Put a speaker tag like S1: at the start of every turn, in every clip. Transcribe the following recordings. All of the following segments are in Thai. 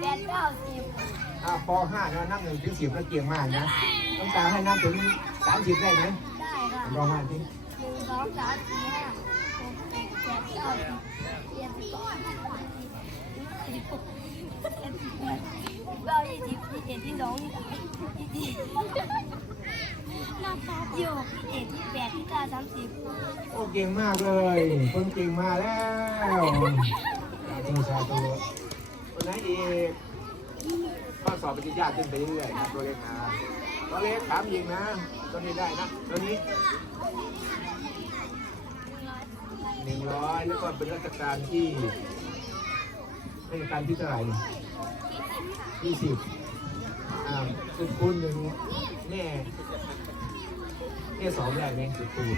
S1: แปดเก้าสิบ
S2: อ่าป .5 นะนับหนึ่งถึงสิบแล้วเก่งมากนะต้องการให้นับถึงสามสิบได้ไหม
S1: ได้ค่ะ
S2: ลองมาที
S1: หนึ่งสองสามสี่ห้าหกเจ็ดแปดเก้าสิบเจ็ดสิบสองสิบเจ็ดสิบแปดเก้ายี่สิบยี่สิบเอ็ดยี่สิบสองยี่สิบยี่สิบยี่หกยี่สิบเจ็ดยี่สิบแปดยี่สิบเก้าสามสิบ
S2: โอ้เก่งมากเลยคนเก่งมาแล้วสาธุสาธุ วันไหนอีกข้อสอบปฏิญาขึ้นไปเรื่อยๆนะตัวเล็กนะตัวเล็กถามยิงนะตัวนี้ได้นะตัวนี้หนึ่งร้อยแล้วก็เป็นราชการที่ราชการที่เท่าไหร่ยี่สิบอ่าสุดคูณหนึ่งแน่แน่สองได้ไหมสุดคูณ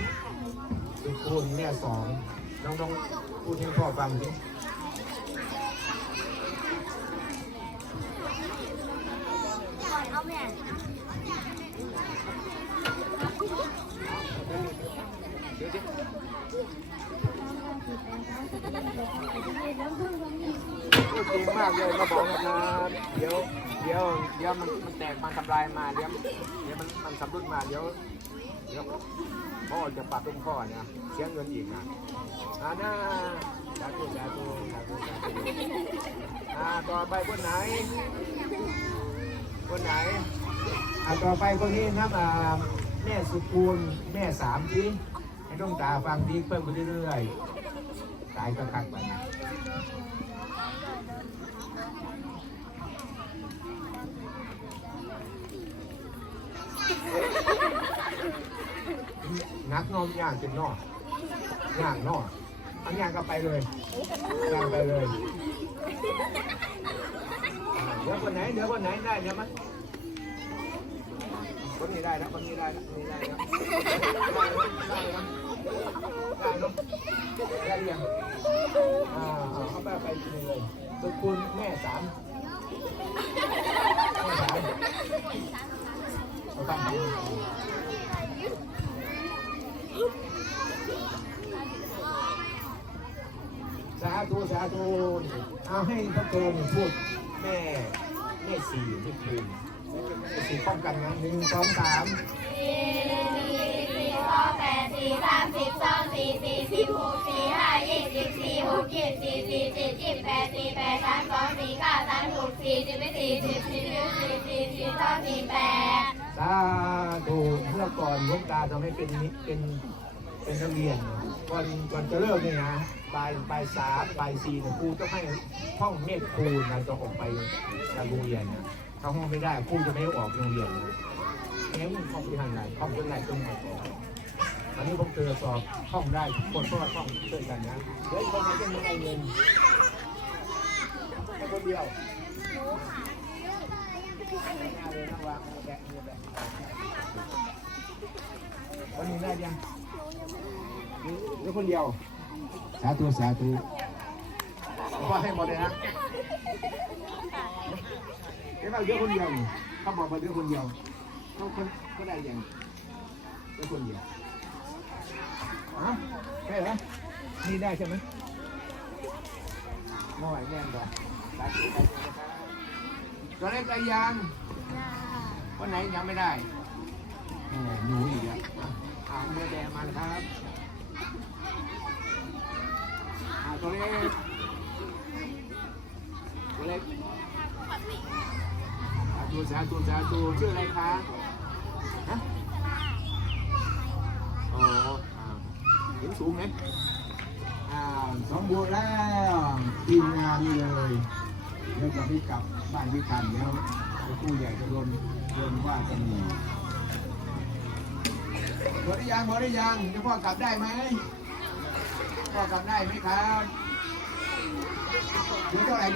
S2: สุดคูณแน่สองน้องต้องพูดให้พ่อฟังสิ
S1: เอาแม่
S2: เดี๋ยวสิ พูดจริงมากเลยมาบอกนะครับเดี๋ยวเดี๋ยวเดี๋ยวมันมันแตกมันทำลายมาเดี๋ยวเดี๋ยวมันมันสำรุดมาเดี๋ยวเดี๋ยวพ่อจะปรับเป็นพ่อเนี่ยเสียเงินอีกนะอ่านะสาธุสาธุสาธุสาธุอ่าต่อไปคนไหน คนไหนอ่าต่อไปคนนี้นะครับอ่าแม่สุกูลแม่สามที ให้ต้องตาฟังดีเพิ่มไปเรื่อยๆตายก็คักไปนักนอนย่างเป็นนอกย่างนอกทั้งย่างก็ไปเลยย่างไปเลยเดี๋ยวคนไหนเดี๋ยวคนไหนได้เดี๋ยวมันคนนี้ได้แล้วคนนี้ได้แล้วคนนี้ได้แล้ว ได้แล้วได้แล้วได้แล้วได้ยังอ่าเอาเข้าไปไปกินเลยสกุลแม่สามแม่สามเอาไปสาธุสาธุเอาให้พระเกินพูดแม่แม่สี่ที่คืนสี่ป้องกันนะหนึ่งสองสาม
S1: สี่สี่สองแปดสี่สามสิบสองสี่สี่สิบหกสี่ห้ายี่สิบสี่หกยี่สิบสี่สี่เจ็ดยี่สิบแปดสี่แปดสามสองสี่เก้าสามหกสี่สิบไม่สี่สิบสี่สิบสี่สี่สี่สองสี่แปด
S2: สาธุเมื่อก่อนลวงตาทำให้เป็นนิเป็นเป็นนักเรียนก่อนก่อนจะเลิกเนี่ยนะปลายปลายสามปลายสี่เนี่ยครูต้องให้ห้องเมฆครูนะจะออกไปจากโรงเรียนนะถ้าห้องไม่ได้ครูจะไม่ออกโรงเรียนนะ แง้มห้องไปทางไหนห้องเป็นไหนตรงไหนอนอันนี้ผมเจอสอบห้องได้ทุกคนเพราะว่าห้องช่วยกันนะเดี๋ยวอีกคนไหนจะไม่ได้เงินแค่คนเดียวเอาเลยนะวางเอาแบะเอาแบะวันนี้ได้ยังหรือคนเดียว สาธุสาธุพ่อให้หมดเลยนะเดี๋ยวเราเยอะคนเดียวเขาบอกมาเยอะคนเดียว เขาคนก็ได้ยังเยอะคนเดียวฮะใช่เหรอนี่ได้ใช่ไหมมอยแน่นกว่าสาธุสาธุนะครับตัวเล็กได้ยังวันไหนยังไม่ได้เออหนูอีกแล้วอาเมื่อแดงมาครับอาตัวเล็กตัวเล็กสา ธุสาธุสาธุชื่ออะไรคะฮะอ๋อเห็นสูงไหมอ่าสมบูรณ์แล้วทีมงานนี่เลยเดี๋ยวจะพี่กลับบ้านพี่กันเดี๋ยวผู้ใหญ่จะโดนโดนว่ากันหนึ่งหมดหรือยังหมดหรือยังจะพ่อกลับได้ไหมพ่อกลับได้ไหมครับถึงเท่าไหร่